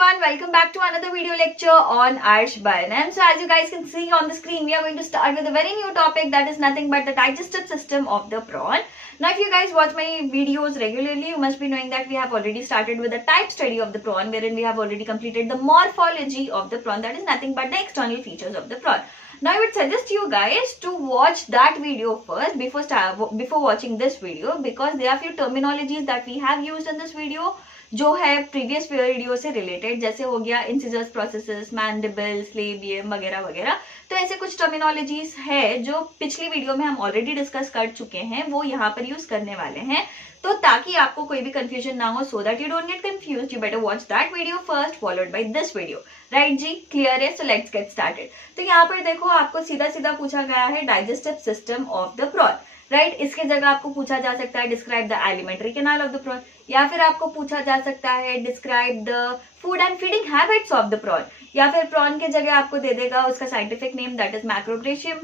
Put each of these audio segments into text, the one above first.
everyone, welcome back to another video lecture on Arshbarnam. So as you guys can see on the screen, we are going to start with a very new topic that is nothing but the digestive system of the prawn. Now if you guys watch my videos regularly, you must be knowing that we have already started with a type study of the prawn wherein we have already completed the morphology of the prawn, that is nothing but the external features of the prawn. Now I would suggest you guys to watch that video first before watching this video, because there are few terminologies that we have used in this video जो है previous video से related, जैसे हो गया incisors processes, mandibles, labium वगैरह वगैरह. तो ऐसे कुछ टर्मिनोलॉजीज है जो पिछली वीडियो में हम ऑलरेडी डिस्कस कर चुके हैं, वो यहाँ पर यूज करने वाले हैं. तो ताकि आपको कोई भी कंफ्यूजन ना हो, so that you don't get confused, you better watch that video first followed by this video. Right जी, क्लियर है? So let's get started. तो यहाँ पर देखो, आपको सीधा सीधा पूछा गया है digestive system of the prawn. Right, इसके जगह आपको पूछा जा सकता है describe the alimentary canal of the prawn, या फिर आपको पूछा जा सकता है describe the food and feeding habits of the prawn, या फिर प्रॉन के जगह आपको दे देगा उसका scientific name that is Macrobrachium,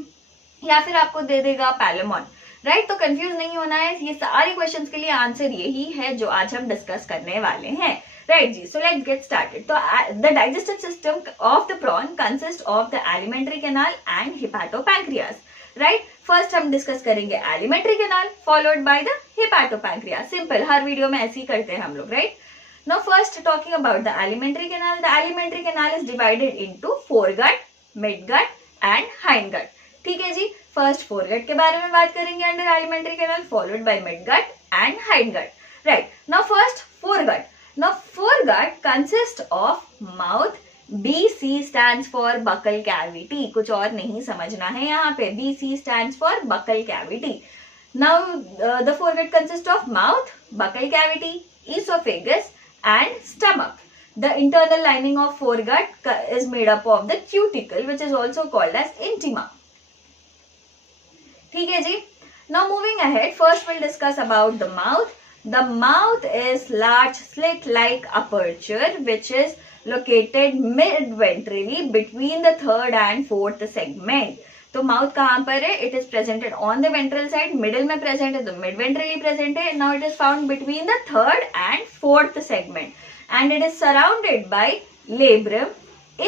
या फिर आपको दे देगा पैलेमॉन. राइट, तो कंफ्यूज नहीं होना है, ये सारे क्वेश्चंस के लिए आंसर यही है जो आज हम डिस्कस करने वाले हैं. राइट जी, सो लेट्स गेट स्टार्टेड. तो the digestive system of the prawn consist of the alimentary canal and hepatopancreas. Right, first हम डिस्कस करेंगे alimentary canal followed by the hepatopancreas. Simple, हर वीडियो में ऐसे ही करते हैं हम लोग. Right, now first talking about the alimentary canal. The alimentary canal is divided into foregut, midgut and hindgut. ठीक है जी, फर्स्ट फोरगट के बारे में बात करेंगे under elementary canal, followed bye midgut and hindgut. Right, now first foregut. Now foregut consist of mouth. BC stands for buccal cavity. कुछ और नहीं समझना है यहाँ पे. BC stands for buccal cavity. Now the foregut consists of mouth, buccal cavity, esophagus and stomach. The internal lining of foregut is made up of the cuticle, which is also called as intima. ठीक है जी. Now moving ahead, first we'll discuss about the mouth. The mouth is large slit-like aperture which is located mid-ventrally between the third and fourth segment. तो mouth कहाँ पर है? It is presented on the ventral side, middle में present है तो mid-ventrally present है. Now it is found between the third and fourth segment, and it is surrounded by labrum,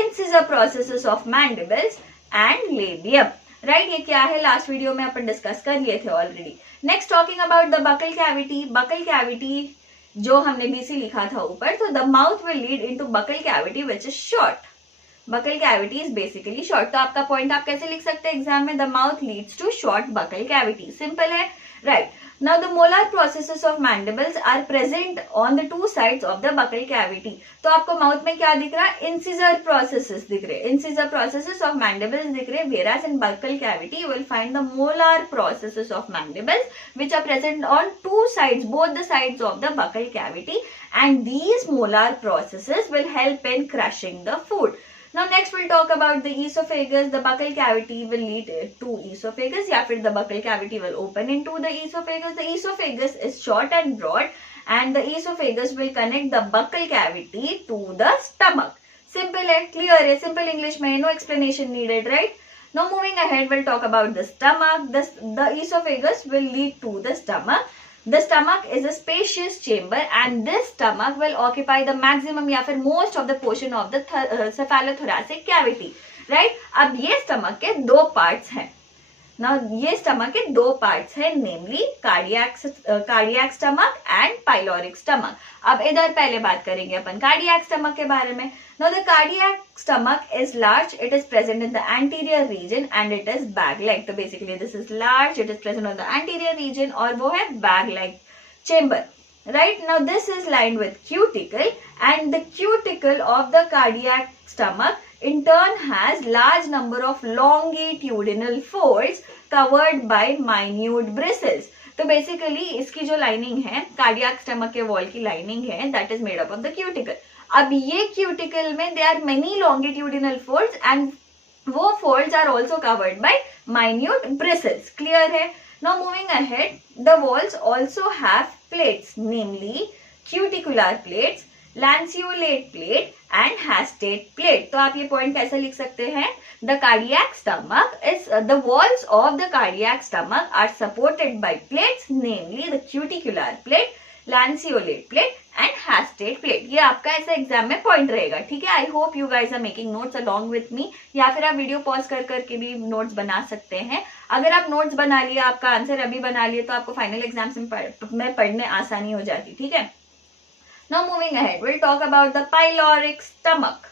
incisor processes of mandibles and labium. Right, ये क्या है? Last video में अपन discuss कर लिए थे already. Next talking about the buccal cavity. Buccal cavity जो हमने BC लिखा था ऊपर, तो the mouth will lead into buccal cavity which is short. Buccal cavity is basically short. तो आपका पॉइंट आप कैसे लिख सकते हैं एग्जाम में? The mouth leads to short buccal cavity. Simple है. Right, now the molar processes of mandibles are present on the two sides of the buccal cavity. तो आपको माउथ में क्या दिख रहा है? इंसिजर प्रोसेसेस दिख रहे. इंसिजर प्रोसेसेस ऑफ मैंडिबल्स दिख रहे. Whereas in buccal cavity you will find the molar processes of mandibles which are present on two sides, both the sides of the buccal cavity, and these molar processes will help in crushing the food. Now next we'll talk about the esophagus. The buccal cavity will lead to esophagus, या फिर the buccal cavity will open into the esophagus. The esophagus is short and broad, and the esophagus will connect the buccal cavity to the stomach. Simple है, clear है, simple English में, no explanation needed, right? Now moving ahead, we'll talk about the stomach. The esophagus will lead to the stomach. The stomach is a spacious chamber, and this stomach will occupy the maximum या फिर most of the portion of the cephalothoracic cavity. Right? अब ये stomach के दो parts हैं. Now ये stomach के दो parts हैं, namely cardiac stomach and pyloric stomach. अब इधर पहले बात करेंगे अपन cardiac stomach के बारे में. Now the cardiac stomach is large. It is present in the anterior region and it is bag-like. So basically this is large. It is present on the anterior region और वो है bag-like chamber. Right, now this is lined with cuticle, and the cuticle of the cardiac stomach in turn has large number of longitudinal folds covered by minute bristles. तो basically इसकी जो lining है, cardiac stomach के wall की lining है, that is made up of the cuticle. अब ये cuticle में they are many longitudinal folds and वो folds are also covered by minute bristles. Clear है? Now moving ahead, the walls also have plates, namely cuticular plates, lanceolate plate and hastate plate. तो आप ये point कैसे लिख सकते हैं? The cardiac stomach is the walls of the cardiac stomach are supported by plates, namely the cuticular plate, lanceolate plate and hastate plate. ये आपका ऐसे एग्जाम में पॉइंट रहेगा, ठीक है। I hope you guys are making notes along with me, या फिर आप वीडियो पॉज कर करके भी नोट्स बना सकते हैं। अगर आप नोट्स बना लिए, आपका आंसर अभी बना लिए, तो आपको फाइनल एग्जाम में पढ़ने आसानी हो जाती, ठीक है। Now moving ahead, we'll talk about the pyloric stomach.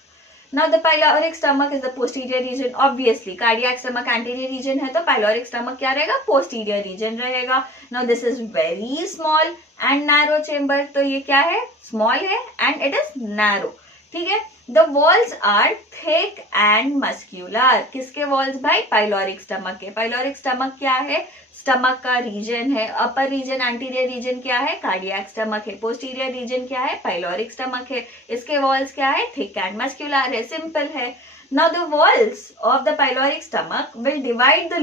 Now the pyloric stomach is the posterior region. Obviously, cardiac stomach anterior region है, तो pyloric stomach क्या रहेगा? Posterior region रहेगा. Now this is very small and narrow chamber. तो ये क्या है? Small है and it is narrow. ठीक है। The walls are thick and muscular. किसके walls भाई? Pyloric stomach के। Pyloric stomach क्या है? स्टमक का रीजन है। अपर रीजन, एंटीरियर रीजन क्या है? कार्डियक स्टमक है। पोस्टीरियर रीजन क्या है? पाइलोरिक स्टमक है। इसके वॉल्स क्या है? थिक एंड मस्कुलर है। सिंपल है। Now the walls of the pyloric stomach will divide the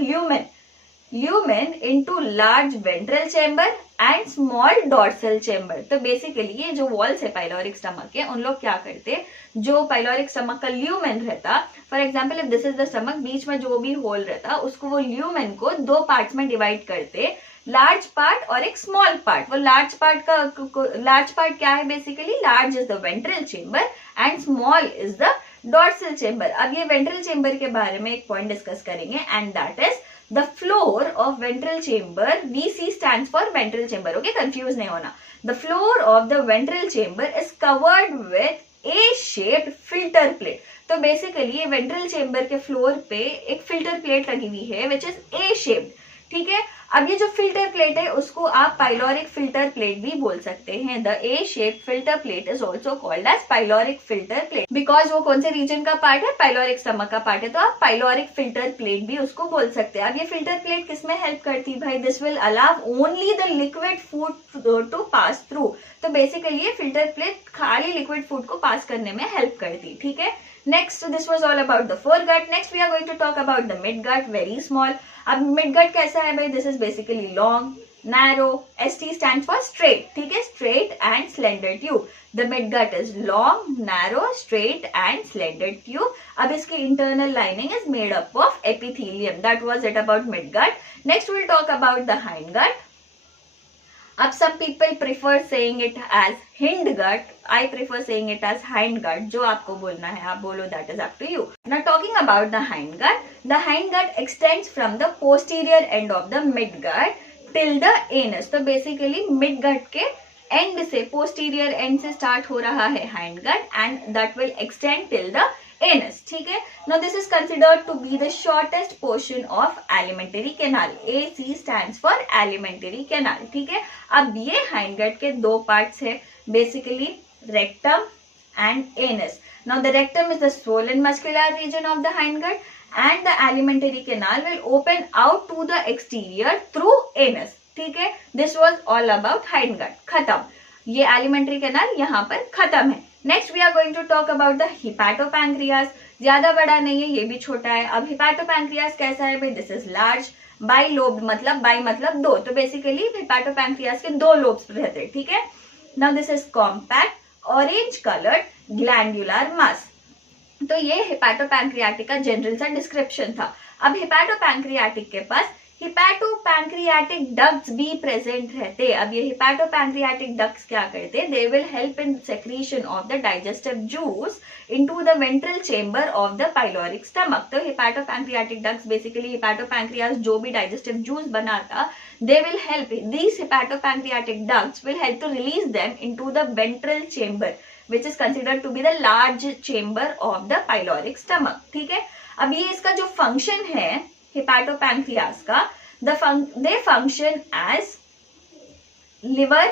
lumen into large ventral chamber and small dorsal chamber. तो बेसिकली ये जो वॉल्स है पाइलोरिक स्टमक के, उन लोग क्या करते, जो पाइलोरिक स्टमक का ल्यूमेन रहता, for example if this is the stomach, बीच में जो भी होल रहता उसको वो ल्यूमेन को दो पार्ट्स में डिवाइड करते, लार्ज पार्ट और एक स्मॉल पार्ट। वो लार्ज पार्ट क्या है? Basically large is the ventral chamber and small is the dorsal chamber. अब ये वेंट्रल चेंबर के बारे में एक पॉइंट डिस्कस करेंगे and that is the floor of ventral chamber. VC stands for ventral chamber. Okay, confused नहीं होना. The floor of the ventral chamber is covered with A-shaped filter plate. तो basically ये ventral chamber के floor पे एक filter plate लगी हुई है विच इज A-shaped, ठीक है। अब ये जो फिल्टर प्लेट है उसको आप पाइलोरिक फिल्टर प्लेट भी बोल सकते हैं। The A-shaped filter plate is also called as pyloric filter plate because वो कौन से रीजन का पार्ट है? पाइलोरिक स्टमक का पार्ट है, तो आप पाइलोरिक फिल्टर प्लेट भी उसको बोल सकते हैं। अब ये फिल्टर प्लेट किसमें हेल्प करती भाई? This will allow only the liquid food to pass through. तो बेसिकली ये फिल्टर प्लेट खाली लिक्विड फूड को पास करने में हेल्प करती, ठीक है। Next, this was all about the foregut. Next we are going to talk about the midgut, very small. अब मिडगट कैसा है भाई? This is basically long, narrow, ST stands for straight, ठीक है, straight and slender tube. The midgut is long, narrow, straight and slender tube. अब इसकी internal lining is made up of epithelium. That was it about midgut. Next we'll talk about the hindgut. अब some people prefer saying it as hindgut. I prefer saying it as hindgut. जो आपको बोलना है आप बोलो, that is up to you. Now talking about the hindgut. The hindgut extends from the posterior end of the midgut till the anus. तो basically midgut के end से, posterior end से start हो रहा है hindgut and that will extend till the anus, ठीक है। Now this is considered to be the shortest portion of alimentary canal. AC stands for alimentary canal, ठीक है। अब ये hindgut के दो parts है, basically rectum and anus. Now the rectum is the swollen muscular region of the hindgut and the alimentary canal will open out to the exterior through anus, ठीक है। This was all about hindgut. खत्म, ये alimentary canal यहाँ पर खत्म है। Next we are going to talk about the hepatopancreas. ज्यादा बड़ा नहीं है, ये भी छोटा है। अब हिपैटोपैंक्रियास कैसा है भाई? This is large, by lobe, by मतलब दो, तो बेसिकली हिपैटोपैंक्रियास के दो लोब्स रहते हैं, ठीक है। Now this is compact, orange coloured glandular mass. तो ये हिपैटोपैंक्रियाटिक का जनरल सा डिस्क्रिप्शन था। अब हिपैटोपैंक्रियाटिक के पास हिपैटोपैंक्रियाटिक डक्ट्स भी प्रेजेंट रहते। अब ये हिपैटोपैंक्रियाटिक डक्ट्स क्या करते? दे will help in secretion of the digestive juice into the ventral chamber of the pyloric stomach. तो हिपैटोपैंक्रियाटिक डक्ट्स बेसिकली हिपैटोपैंक्रियास जो भी डाइजेस्टिव जूस बनाता, they will help, these hepatopancreatic ducts will help to release them into the ventral chamber which is considered to be the large chamber of the pyloric stomach, ठीक है। अब ये इसका जो function है हिपैटोपैंक्रियास का, they function as liver,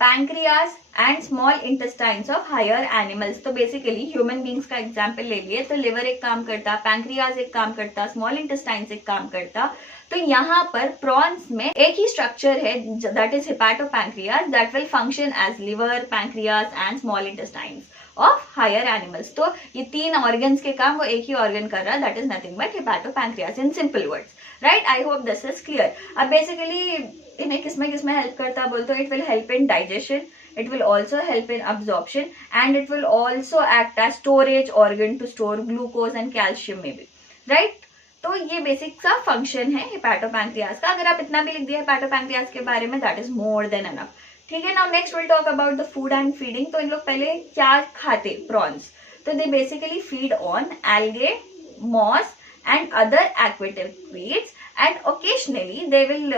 pancreas and small intestines of higher animals. तो basically human beings का एग्जाम्पल ले लिए तो लिवर एक काम करता, पैंक्रियाज एक काम करता, स्मॉल इंटेस्टाइन्स एक काम करता। तो यहाँ पर प्रॉन्स में एक ही स्ट्रक्चर है, that is hepatopancreas, that will function as liver, pancreas and small intestines of higher animals. तो ये तीन ऑर्गन्स के काम वो एक ही ऑर्गन कर रहा है, that is nothing but hepatopancreas in simple words, right. I hope this is clear. अब बेसिकली इन्हें किसमें हेल्प करता बोलते हो? It will help in digestion, it will also help in absorption and it will also act as storage organ to store glucose and calcium maybe, right? तो ये basic सा function है हिपैटोपैंक्रियास का। अगर आप इतना भी लिख दिया हिपैटोपैंक्रियास के बारे में, that is more than enough, ठीक है। Now next will talk about the food and feeding. तो इन लोग पहले क्या खाते, प्रॉन्स। तो they basically feed on algae, moss and other aquatic weeds and occasionally they will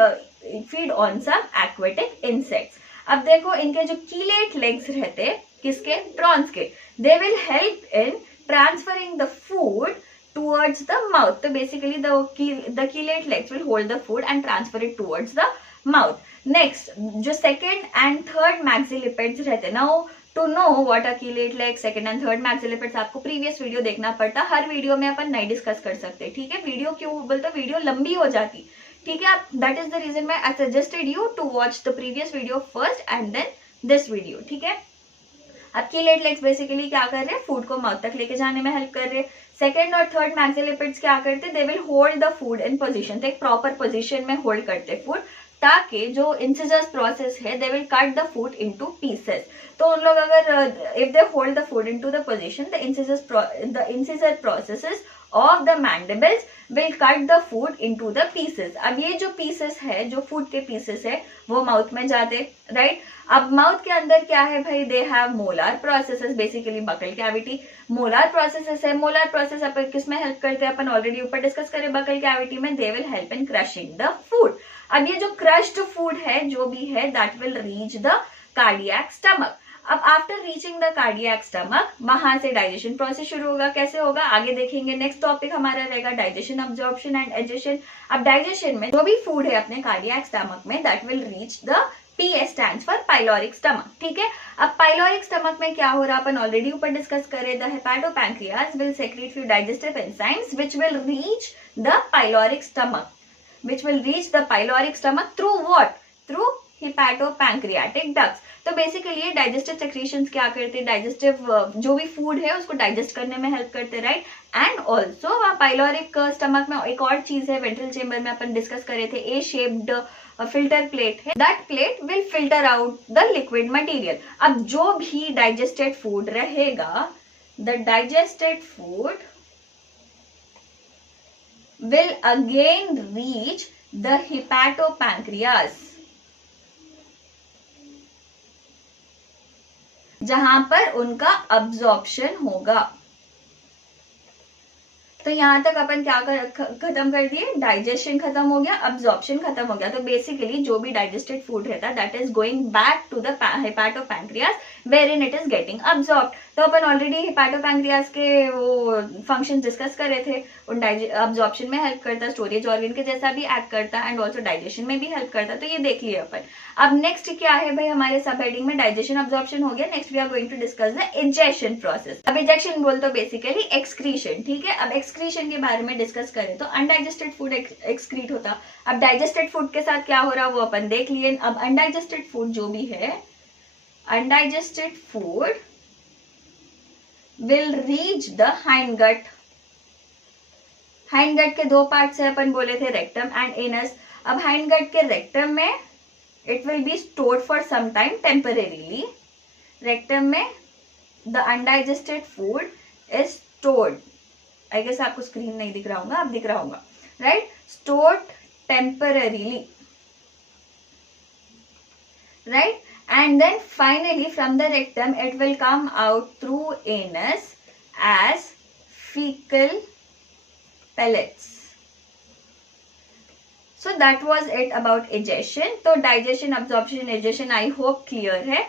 feed on some aquatic insects. अब देखो इनके जो कीलेट लेग्स रहते, किसके, प्रॉन्स के, दे will help in transferring the food towards the mouth. So basically the keelate legs will hold the food and transfer it towards the mouth. Next, जो second and third maxillipids रहते, now to know what are keelate legs, second and third maxillipids, आपको previous video देखना पड़ता, हर video में अपन नहीं discuss कर सकते, ठीक है। वीडियो क्यों बोलते, वीडियो लंबी हो जाती, ठीक है। That is the reason I suggested you to watch the previous video first and then this video, ठीक है। अब कीलेट लेग्स बेसिकली क्या कर रहे हैं, फूड को माउथ तक लेके जाने में हेल्प कर रहे हैं। सेकेंड और थर्ड मैक्सिलिपिड्स क्या करते, they will hold the food in position, तो एक प्रॉपर पोजीशन में होल्ड करते फूड, ताकि जो इंसिजर्स प्रोसेस है they will cut the food into pieces. तो उन लोग अगर if they hold the food into the position, the incisor processes of the mandibles will cut the food into the pieces. अब ये जो pieces है, जो food के pieces है, वो माउथ में जाते, राइट। अब माउथ के अंदर क्या है भाई, they have molar processes, basically buccal cavity molar processes है। मोलार प्रोसेस अपन किस में हेल्प करते हैं, अपन ऑलरेडी ऊपर डिस्कस करें, बकल कैविटी में। They will help in crushing the food. अब ये जो क्रश्ड फूड है जो भी है, that will reach the cardiac stomach. अब after reaching the cardiac stomach, वहां से डाइजेशन प्रोसेस शुरू होगा। कैसे होगा आगे देखेंगे। नेक्स्ट टॉपिक हमारा रहेगा डाइजेशन, अब्जॉर्प्शन एंड एडिशन। अब डाइजेशन में जो भी फूड है अपने कार्डियक स्टमक में, that will reach the PS stands for pyloric stomach, ठीक है। अब पाइलोरिक स्टमक में क्या हो रहा, अपन ऑलरेडी ऊपर डिस्कस करें, the hepatopancreas will secrete few digestive enzymes which will reach the pyloric stomach, which will reach the pyloric stomach through what? Through hepatopancreatic ducts. तो बेसिकली ये डाइजेस्टिव सेक्रीशंस क्या करते हैं, डाइजेस्टिव जो भी फूड है उसको डाइजेस्ट करने में हेल्प करते, right. And also pyloric stomach में एक और चीज है, वेंट्रल चेम्बर में अपन डिस्कस करे थे, ए शेप्ड फिल्टर प्लेट है, that plate will filter out the liquid material. अब जो भी डाइजेस्टेड फूड रहेगा, the digested food will again reach the hepatopancreas, जहां पर उनका अब्जॉर्प्शन होगा। तो यहां तक अपन क्या खत्म कर दिए, डाइजेशन खत्म हो गया, अब्जॉर्प्शन खत्म हो गया। तो बेसिकली जो भी डाइजेस्टेड फूड रहता है, that is going back to the hepatopancreas wherein it is getting absorbed. तो अपन ऑलरेडी हेपाटोपैंक्रियाज के वो फंक्शन डिस्कस कर रहे थे, उन अब्जॉर्प्शन में हेल्प करता, स्टोरेज ऑर्गन के जैसा भी एक्ट करता, एंड ऑल्सो डाइजेशन में भी हेल्प करता। तो ये देख लिया अपन। अब नेक्स्ट क्या है भाई, हमारे सब हेडिंग में डाइजेशन अब्जॉर्प्शन हो गया। Next we are going to discuss the egestion process. अब इजेक्शन बोल तो बेसिकली एक्सक्रीशन, ठीक है। अब एक्सक्रीशन के बारे में डिस्कस करें तो अनडाइजेस्टेड फूड एक्सक्रीट होता। अब डाइजेस्टेड फूड के साथ क्या हो रहा वो अपन देख लिए। अब अनडाइजेस्टेड फूड जो भी है, undigested food will reach the hind gut. Hind gut के दो पार्ट है, अपन बोले थे रेक्टम एंड एनस। अब हाइंड गट के रेक्टम में it will be stored for some time temporarily. Rectum में the undigested food is stored. I guess आपको स्क्रीन नहीं दिख रहा होगा, अब दिख रहा होगा, right? Stored temporarily, right? And then finally from the rectum it will come out through anus as fecal pellets. So that was it about digestion. तो digestion, absorption, digestion I hope clear है.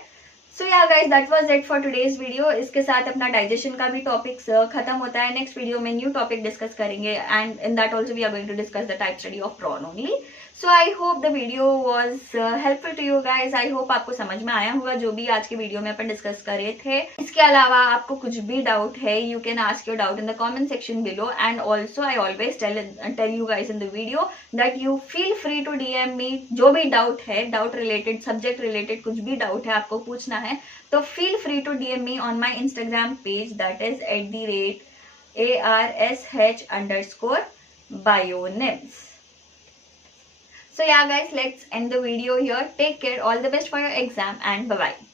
So yeah guys, that was it for today's video. इसके साथ अपना digestion का भी topic खत्म होता है. Next video में new topic discuss करेंगे, and in that also we are going to discuss the type study of prawn only. So I hope the video was helpful to you guys. I hope आपको समझ में आया होगा जो भी आज के वीडियो में अपन डिस्कस कर रहे थे. इसके अलावा आपको कुछ भी डाउट है, you can ask your doubt in the comment section below. And also I always tell you guys in the video that you feel free to DM me. जो भी डाउट है, डाउट रिलेटेड, सब्जेक्ट रिलेटेड कुछ भी doubt है आपको पूछना है, तो feel free to DM me on my Instagram page, that is @ARSH_bionims. So yeah guys, let's end the video here. Take care. All the best for your exam and bye bye.